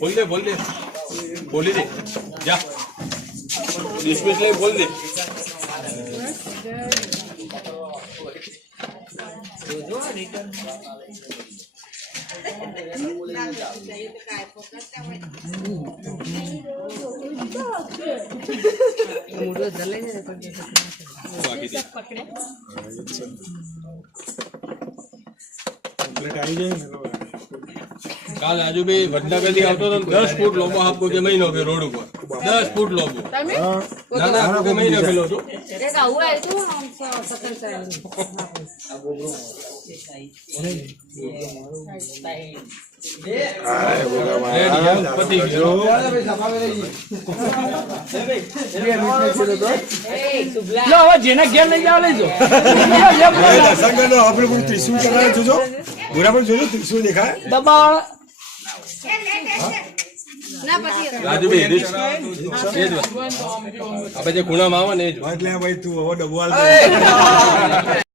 बोल दे बोली दे जा डिस्मिस ले बोल दे કાલ આજુભાઈ વડનગર થી આવતો હતો 10 ફૂટ લોબો આપકો કે મહિનો કે રોડ ઉપર 10 ફૂટ લોબો ના ના કે મહિનો પેલો હતો એક આવું આવ્યું સકન જેના ઘેર લઈ જાવ લઈ જાઓ ત્રિશુલ જોજો બરાબર જોજો ત્રિશુલ દેખાય દબાણ રાજુભાઈ આપણે જે ખૂણામાં આવે ને એટલે ભાઈ તું હવે ડબવાલ